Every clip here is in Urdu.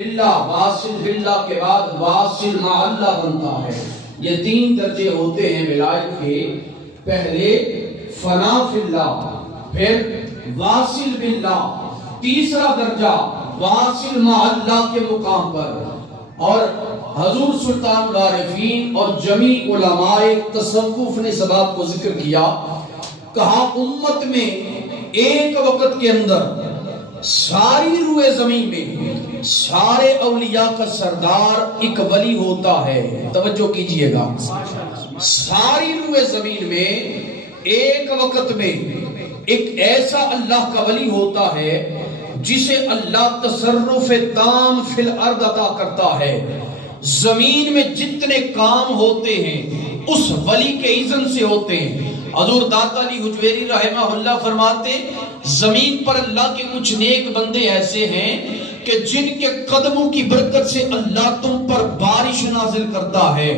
اللہ واصل باللہ کے بعد واصل مع اللہ بنتا ہے۔ یہ تین درجے ہوتے ہیں ولایت کے، پہلے فنا فی اللہ، پھر واصل باللہ، تیسرا درجہ واصل مع اللہ کے مقام پر۔ اور حضور سلطان العارفین اور جمیع علماء تصوف نے اس بات کو ذکر کیا، کہا امت میں ایک وقت کے اندر ساری روئے زمین میں سارے اولیاء کا سردار ایک ولی ہوتا ہے۔ توجہ کیجئے گا، ساری روئے زمین میں ایک وقت میں ایک ایسا اللہ کا ولی ہوتا ہے جسے اللہ تصرف تام فی الارض عطا کرتا ہے۔ زمین میں جتنے کام ہوتے ہیں اس ولی کے اذن سے ہوتے ہیں۔ حضور داتا علی حجویری رحمہ اللہ فرماتے، زمین پر اللہ کے کچھ نیک بندے ایسے ہیں کہ جن کے قدموں کی برکت سے اللہ تم پر بارش نازل کرتا ہے،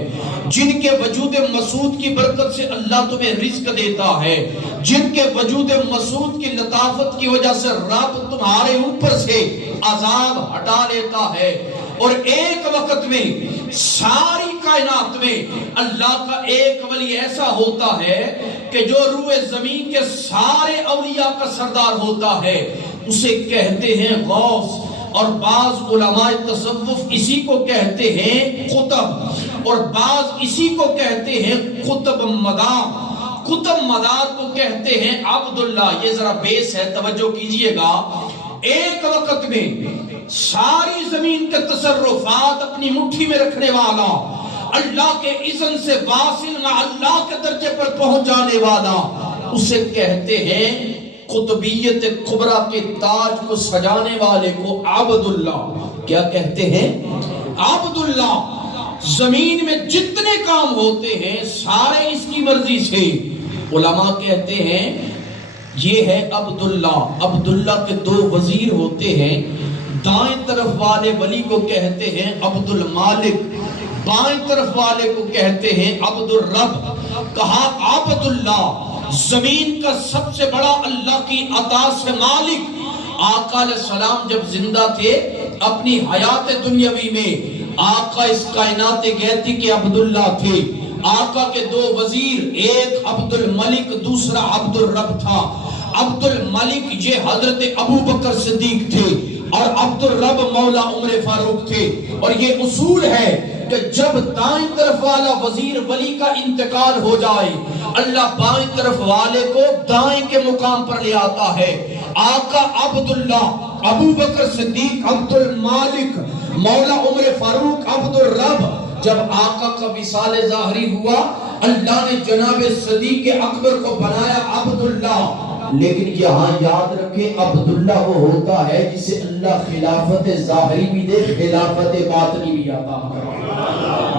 جن کے وجود مسعود کی برکت سے اللہ تمہیں رزق دیتا ہے، جن کے وجود مسعود کی لطافت کی وجہ سے رب تمہارے اوپر سے عذاب ہٹا لیتا ہے۔ اور ایک وقت میں ساری کائنات میں اللہ کا ایک ولی ایسا ہوتا ہے کہ جو روئے زمین کے سارے اولیاء کا سردار ہوتا ہے، اسے کہتے ہیں غوث، اور بعض علماء تصوف اسی کو کہتے ہیں قطب، اور بعض اسی کو کہتے ہیں قطب مدار۔ قطب مدار کو کہتے ہیں عبداللہ۔ یہ ذرا بیس ہے، توجہ کیجئے گا۔ ایک وقت میں ساری زمین کے تصرفات اپنی مٹھی میں رکھنے والا، اللہ کے اذن سے واصل مع اللہ کے درجے پر پہنچ جانے والا، اسے کہتے ہیں قطبیت کبریٰ کے تاج کو سجانے والے کو عبداللہ۔ کیا کہتے ہیں؟ عبداللہ۔ زمین میں جتنے کام ہوتے ہیں سارے اس کی مرضی سے۔ علماء کہتے ہیں یہ ہے عبداللہ۔ عبداللہ کے دو وزیر ہوتے ہیں، دائیں طرف والے ولی کو کہتے ہیں عبد المالک، بائیں طرف والے کو کہتے ہیں عبد الرب۔ کہا عبداللہ زمین کا سب سے بڑا اللہ کی عطا سے مالک۔ آقا علیہ السلام جب زندہ تھے اپنی حیات دنیاوی میں، آقا اس کائنات گہتی کے عبداللہ تھے۔ آقا کے دو وزیر، ایک عبد الملک دوسرا عبد الرب تھا۔ عبد الملک یہ حضرت ابو بکر صدیق تھے اور عبد الرب مولا عمر فاروق تھے۔ اور یہ اصول ہے کہ جب دائیں طرف والا وزیر ولی کا انتقال ہو جائے، اللہ بائیں طرف والے کو دائیں کے مقام پر لے آتا ہے۔ آقا عبداللہ، ابو بکر صدیق عبد المالک، مولا عمر فاروق عبد الرب۔ جب آقا کا وصال ظاہری ہوا، اللہ نے جناب صدیق اکبر کو بنایا عبداللہ۔ لیکن یہاں یاد رکھیں عبداللہ وہ ہوتا ہے جسے اللہ خلافت ظاہری بھی دے، خلافت باطنی بھی عطا کرے۔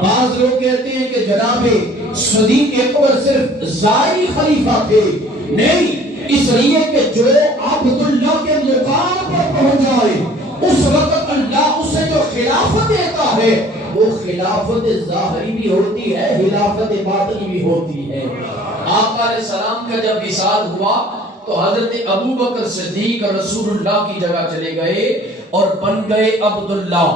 بعض لوگ کہتے ہیں کہ جناب صدیق اکبر صرف ظاہری خلیفہ تھے، نہیں، اس لیے کہ جو عبداللہ کے مقام پر پہنچ جائے اس وقت اللہ اسے جو خلافت دیتا ہے وہ خلافت ظاہری بھی ہوتی ہے، خلافت باطنی بھی ہوتی ہے۔ آقا علیہ السلام کا جب وصال ہوا تو حضرت ابو بکر صدیق رسول اللہ کی جگہ چلے گئے اور بن گئے عبداللہ۔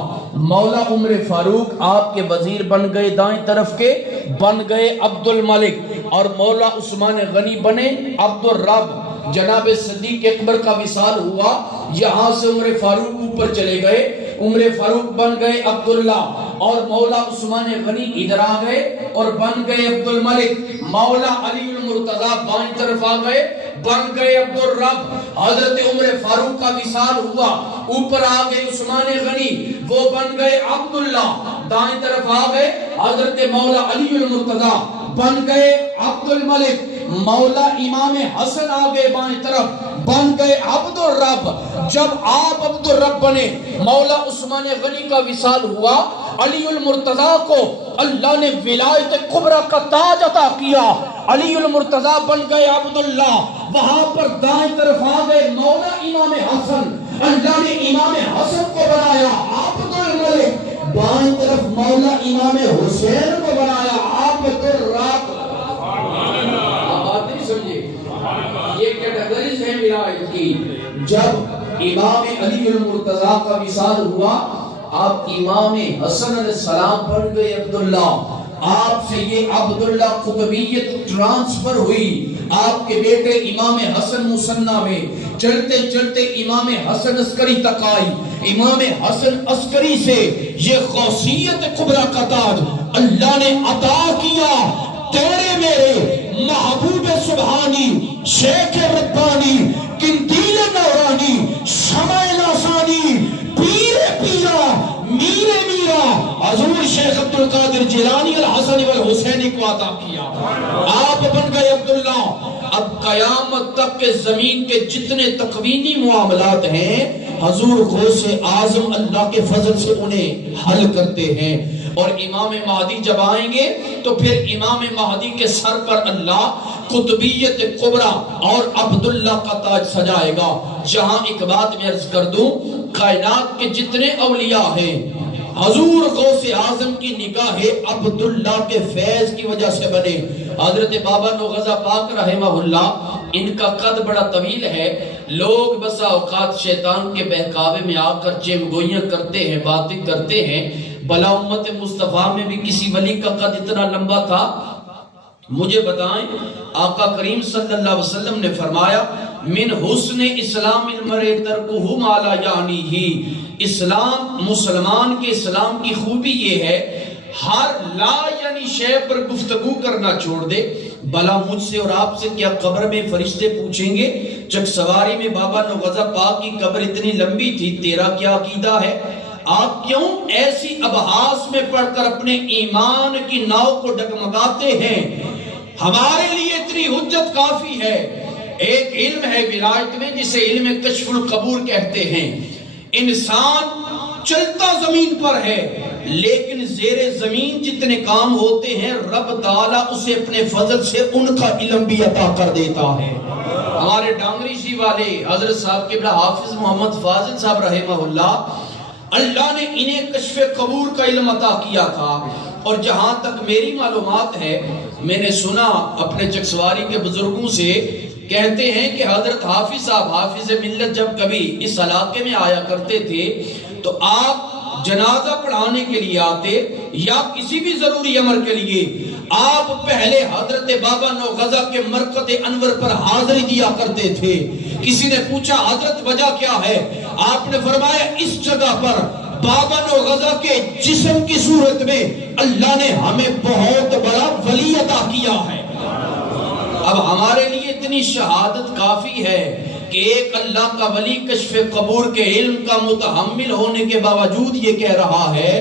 مولا عمر فاروق آپ کے وزیر بن گئے، دائیں طرف کے بن گئے عبد الملک، اور مولا عثمان غنی بنے عبد الرب۔ جناب صدیق اکبر کا وصال ہوا، یہاں سے عمر فاروق اوپر چلے گئے، عمر فاروق بن گئے عبداللہ، اور مولا عثمان غنی ادھر آ گئے اور بن گئے عبد الملک۔ مولا علی المرتضی بائیں طرف آ گئے، بن گئے عبد الرب۔ حضرت عمر فاروق کا وصال ہوا، اوپر آ گئے عثمان غنی، وہ بن گئے عبداللہ۔ دائیں طرف آ گئے حضرت مولا علی المرتضی، بن گئے عبد الملک۔ مولا امام حسن آ گئے بائیں طرف، بن گئے عبد الرب۔ جب آپ عبد الرب بنے، مولا عثمان غنی کا وصال ہوا، علی المرتضی کو اللہ نے ولایت کبریٰ کا تاج عطا کیا، علی المرتضی بن گئے عبداللہ۔ وہاں پر دائیں طرف آ گئے مولا امام حسن، اللہ نے امام حسن کو بنایا عبد الملک۔ بائیں طرف مولا امام حسین کو بنایا عبد الرب۔ آپ نہیں سمجھے، یہ کیٹیگریز ہیں ولایت کی۔ جب امام علی المرتضی کا وصال ہوا، آپ امام حسن علیہ السلام پڑھ گئے عبداللہ، آپ سے یہ عبداللہ قطبیت ٹرانسفر ہوئی آپ کے بیٹے امام حسن مصنع میں، چلتے چلتے امام حسن عسکری تک آئی، امام حسن عسکری سے یہ غوثیت کبریٰ کا تاج اللہ نے عطا کیا۔ تیرے میرے محبوب سبحانی، شیخ ربانی، قندیل نورانی، شمع لاسانی، پیر پیرا، میر میرا، حضور شیخ عبدالقادر جیلانی الحسن والحسینی کو عطا کیا۔ آپ بن گئے عبداللہ۔ اب قیامت تک کے زمین کے جتنے تکوینی معاملات ہیں حضور غوث اعظم اللہ کے فضل سے انہیں حل کرتے ہیں، اور امام مہدی جب آئیں گے تو پھر امام مہدی کے سر پر اللہ قطبیت کبریٰ اور عبداللہ کا تاج سجائے گا۔ جہاں ایک بات میں عرض کر دوں، کائنات کے جتنے اولیاء ہیں حضور غوث اعظم کی نگاہ عبداللہ کے فیض کی وجہ سے بنے۔ حضرت بابا نوغزہ پاک رحمہ اللہ، ان کا قد بڑا طویل ہے، لوگ بسا اوقات شیطان کے بہکاوے میں آ کر چمگوئیاں کرتے ہیں، باتیں کرتے ہیں، بلا امت مصطفیٰ میں بھی کسی ولی کا قد اتنا لمبا تھا؟ مجھے بتائیں۔ آقا کریم صلی اللہ علیہ وسلم نے فرمایا من حسن اسلام المرء ترکہ ما لا یعنیہ، اسلام، مسلمان کے اسلام کی خوبی یہ ہے ہر لا یعنی شے پر گفتگو کرنا چھوڑ دے۔ بلا مجھ سے اور آپ سے کیا قبر میں فرشتے پوچھیں گے چک سواری میں بابا نوغزہ پاک کی قبر اتنی لمبی تھی، تیرا کیا عقیدہ ہے؟ آپ کیوں ایسی ابحاث میں پڑھ کر اپنے ایمان کی ناؤ کو ڈگمگاتے ہیں؟ ہمارے لیے اتنی حجت کافی ہے۔ ایک علم ہے ولایت میں جسے علم کشف القبور کہتے ہیں۔ انسان چلتا زمین پر ہے لیکن زیر زمین جتنے کام ہوتے ہیں رب تعالیٰ اسے اپنے فضل سے ان کا علم بھی عطا کر دیتا ہے۔ ہمارے ڈانگری جی والے حضرت صاحب قبلہ حافظ محمد فاضل صاحب رحمہ اللہ نے انہیں کشف قبور کا علم عطا کیا تھا، اور جہاں تک میری معلومات ہے، میں نے سنا اپنے چکسواری کے بزرگوں سے، کہتے ہیں کہ حضرت حافظ صاحب حافظ ملت جب کبھی اس علاقے میں آیا کرتے تھے تو آپ جنازہ پڑھانے کے لیے آتے یا کسی بھی ضروری امر کے لیے آپ پہلے حضرت بابا نوغزہ کے مرقد انور پر حاضری دیا کرتے تھے۔ کسی نے پوچھا حضرت وجہ کیا ہے؟ آپ نے فرمایا اس جگہ پر بابا نوغزہ کے جسم کی صورت میں اللہ نے ہمیں بہت بڑا ولی عطا کیا ہے۔ اب ہمارے لیے اتنی شہادت کافی ہے کہ ایک اللہ کا ولی کشف قبور کے علم کا متحمل ہونے کے باوجود یہ کہہ رہا ہے،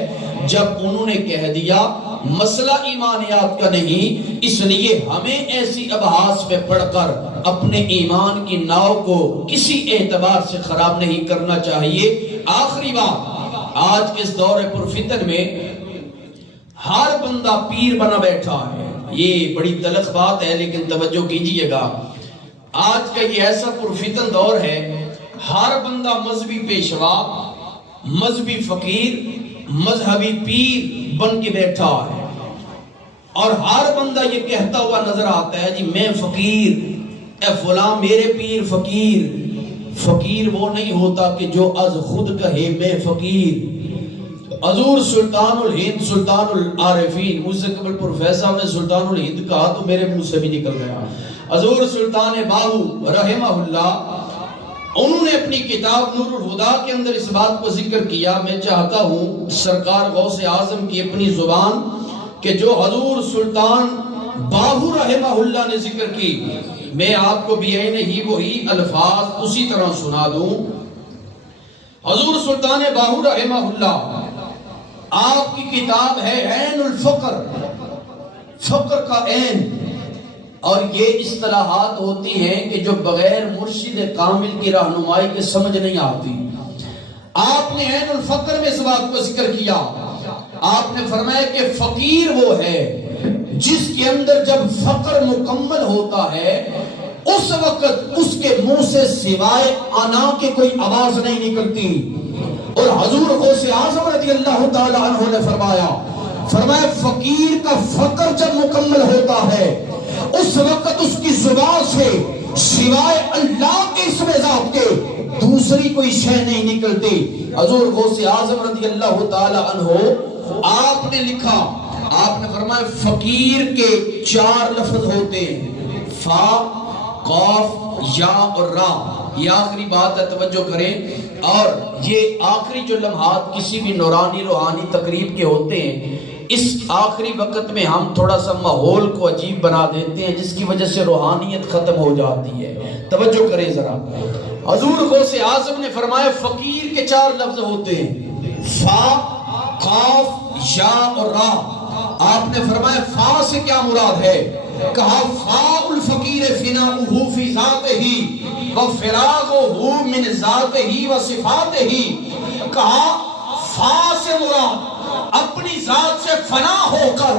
جب انہوں نے کہہ دیا مسئلہ ایمانیات کا نہیں، اس لیے ہمیں ایسی ابحاث پہ پڑھ کر اپنے ایمان کی ناؤ کو کسی اعتبار سے خراب نہیں کرنا چاہیے۔ آخری بات، آج کے اس دور پرفتن میں ہر بندہ پیر بنا بیٹھا ہے۔ یہ بڑی تلخ بات ہے لیکن توجہ کیجئے گا، آج کا یہ ایسا پرفتن دور ہے، ہر بندہ مذہبی پیشوا، مذہبی فقیر، مذہبی پیر بن کے بیٹھا ہے، اور ہر بندہ یہ کہتا ہوا نظر آتا ہے جی میں فقیر، اے فلاں میرے پیر فقیر۔ فقیر وہ نہیں ہوتا کہ جو از خود کہے میں فقیر۔ حضور سلطان الہند سلطان العارفین، مجھ سے قبل پروفیسر نے سلطان الہند کہا تو میرے منہ سے بھی نکل گیا۔ حضور سلطان باہو رحمہ اللہ، انہوں نے اپنی کتاب نور الہدا کے اندر اس بات کو ذکر کیا۔ میں چاہتا ہوں سرکار غوث اعظم کی اپنی زبان کہ جو حضور سلطان باہو رحمہ اللہ نے ذکر کی، میں آپ کو بھی نہیں وہی الفاظ اسی طرح سنا دوں۔ حضور سلطان باہو رحمہ اللہ، آپ کی کتاب ہے عین الفقر، فقر کا عین، اور یہ اصطلاحات ہوتی ہیں کہ جو بغیر مرشد کامل کی رہنمائی کے سمجھ نہیں آتی۔ آپ نے عین الفقر میں اس بات کو ذکر کیا، آپ نے فرمایا کہ فقیر وہ ہے جس کے اندر جب فقر مکمل ہوتا ہے اس وقت اس کے منہ سے سوائے انا کے کوئی آواز نہیں نکلتی۔ اور حضور غوث اعظم رضی اللہ تعالی عنہ نے فرمایا فقیر کا فقر جب مکمل ہوتا ہے اس وقت اس کی زبان سے سوائے اللہ کے اسم ذات کے دوسرے دوسری کوئی شے نہیں نکلتی۔ حضور غوث اعظم رضی اللہ تعالی عنہ آپ نے لکھا، آپ نے فرمایا فقیر کے 4 لفظ ہوتے ہیں، فا، قاف، یا اور را۔ یہ آخری بات ہے، توجہ کریں۔ اور یہ آخری جو لمحات کسی بھی نورانی روحانی تقریب کے ہوتے ہیں، اس آخری وقت میں ہم تھوڑا سا ماحول کو عجیب بنا دیتے ہیں، جس کی وجہ سے روحانیت ختم ہو جاتی ہے۔ توجہ کریں ذرا۔ حضور غوث اعظم نے فرمایا فقیر کے 4 لفظ ہوتے ہیں، فا، قاف، یا اور را۔ آپ نے فرمایا فا سے کیا مراد ہے؟ کہا فاء الفقیر فناؤہ فی ذاتہ وفراغہ من ذاتہ وصفاتہ۔ کہا فا سے مراد اپنی ذات سے فنا ہو کر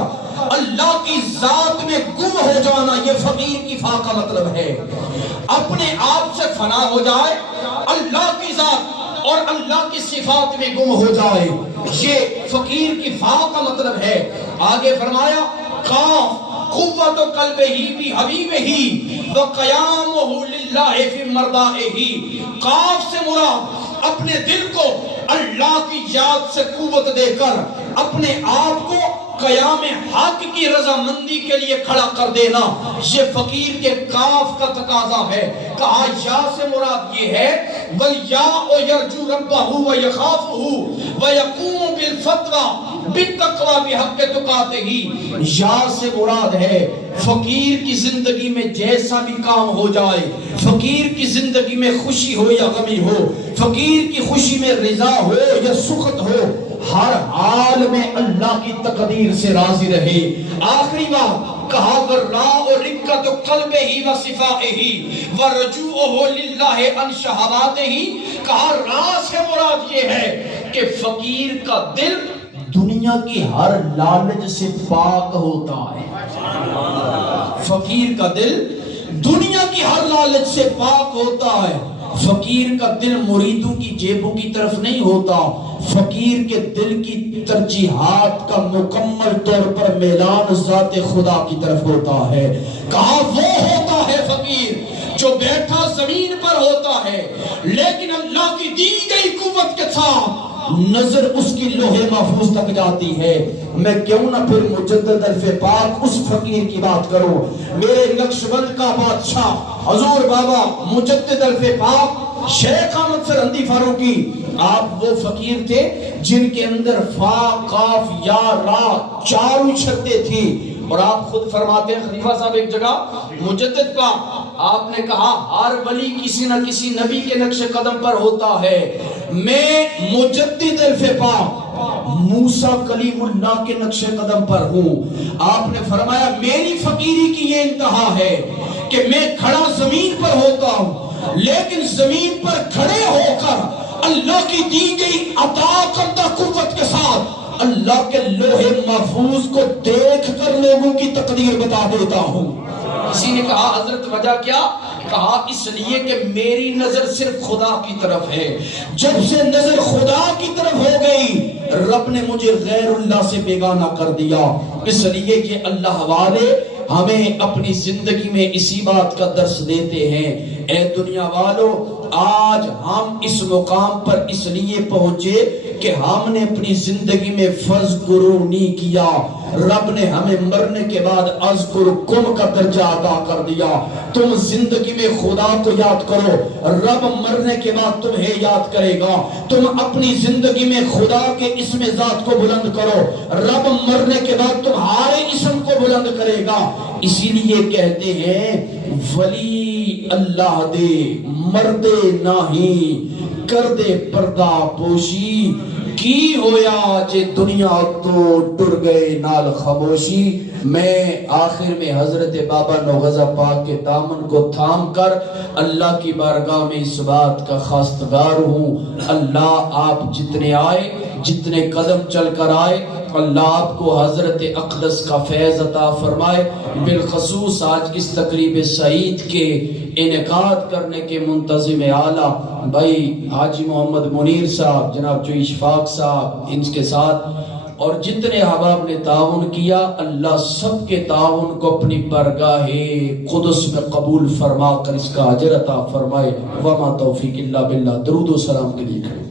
اللہ کی ذات میں گم ہو جانا، یہ فقیر کی فا کا مطلب ہے۔ اپنے آپ سے فنا ہو جائے، اللہ کی ذات اور اللہ کی صفات میں گم ہو جائے، یہ فقیر کی فا کا مطلب ہے۔ آگے فرمایا قاف قوت قلب ہی بھی حبیب ہی وقیامہ للہ فی مردائہ۔ قاف سے مراد اپنے دل کو اللہ کی یاد سے قوت دے کر اپنے آپ کو قیام حق کی رضامندی کے لیے کھڑا کر دینا، یہ فقیر کے کاف کا تقاضا ہے۔ کہا یا سے مراد یہ ہے وَالْيَاءُ يَرْجُو رَبَّهُ وَيَخَافُهُ وَيَقُومُ بِالْفَتْوَى بِالتَّقْوَى بِحَقِّ تُقَاتِهِ۔ یا سے مراد ہے فقیر کی زندگی میں جیسا بھی کام ہو جائے، فقیر کی زندگی میں خوشی ہو یا غمی ہو، فقیر کی خوشی میں رضا ہو یا سخط ہو، ہر حال میں اللہ کی تقدیر سے راضی رہے۔ آخری بات کہا وَالرَّاءُ رِقَّةُ قَلْبِهِ وَصِفَائِهِ وَرُجُوعُهُ لِلَّهِ عَنْ شَهَوَاتِهِ۔ کہا راز سے مراد یہ ہے کہ فقیر کا دل دنیا کی ہر لالچ سے پاک ہوتا ہے۔ فقیر کا دل دنیا کی ہر لالچ سے پاک ہوتا ہے۔ فقیر کا دل مریدوں کی جیبوں کی طرف نہیں ہوتا، فقیر کے دل کی ترجیحات کا مکمل طور پر میلان ذات خدا کی طرف ہوتا ہے۔ کہا وہ ہوتا ہے فقیر جو بیٹھا زمین پر ہوتا ہے لیکن اللہ کی دی گئی قوت کے ساتھ نظر اس کی لوح محفوظ تک جاتی ہے۔ میں کیوں نہ پھر مجدد الف پاک اس فقیر کی بات کروں، میرے نقشبند کا بادشاہ حضور بابا مجدد الف پاک شیخ احمد سرہندی فاروقی، آپ وہ فقیر تھے جن کے اندر فا، قاف، یا، را 4 شرطیں تھی۔ اور آپ خود فرماتے ہیں خلیفہ صاحب ایک جگہ مجدد کا آپ نے کہا ہر ولی کسی نہ کسی نبی کے نقش قدم پر ہوتا ہے، میں مجدد الف پاک موسیٰ کلیم اللہ کے نقش قدم پر ہوں۔ آپ نے فرمایا میری فقیری کی یہ انتہا ہے کہ میں کھڑا زمین پر ہوتا ہوں لیکن زمین پر کھڑے ہو کر اللہ کی دی گئی عطا کردہ قوت کے ساتھ اللہ کے لوح محفوظ کو دیکھ کر لوگوں کی تقدیر بتا دیتا ہوں۔ کسی نے کہا حضرت وجہ کیا؟ کہا اس لیے کہ میری نظر صرف خدا کی طرف ہے، جب سے نظر خدا کی طرف ہو گئی رب نے مجھے غیر اللہ سے بیگانہ کر دیا۔ اس لیے کہ اللہ والے ہمیں اپنی زندگی میں اسی بات کا درس دیتے ہیں، اے دنیا والو آج ہم اس مقام پر اس لیے پہنچے کہ ہم نے اپنی زندگی میں فذکرونی کیا، رب نے ہمیں مرنے کے بعد اذکرکم کا درجہ عطا کر دیا۔ تم زندگی میں خدا کو یاد کرو، رب مرنے کے بعد تمہیں یاد کرے گا۔ تم اپنی زندگی میں خدا کے اسم ذات کو بلند کرو، رب مرنے کے بعد تمہارے اسم کو بلند کرے گا۔ اسی لیے کہتے ہیں ولی اللہ دے مردے نہیں کر دے پردہ پوشی، کی ہویا جے دنیا تو ٹر گئے نال خاموشی۔ میں آخر میں حضرت بابا نوغزہ پاک کے دامن کو تھام کر اللہ کی بارگاہ میں اس بات کا خواستگار ہوں، اللہ آپ جتنے آئے جتنے قدم چل کر آئے اللہ آپ کو حضرت اقدس کا فیض عطا فرمائے۔ بالخصوص آج اس تقریب سعید کے انعقاد کرنے کے منتظم اعلیٰ بھائی حاجی محمد منیر صاحب، جناب جو اشفاق صاحب، ان کے ساتھ اور جتنے احباب نے تعاون کیا اللہ سب کے تعاون کو اپنی بارگاہ قدس میں قبول فرما کر اس کا اجر عطا فرمائے۔ وما توفیق الا باللہ۔ درود و سلام کے لیے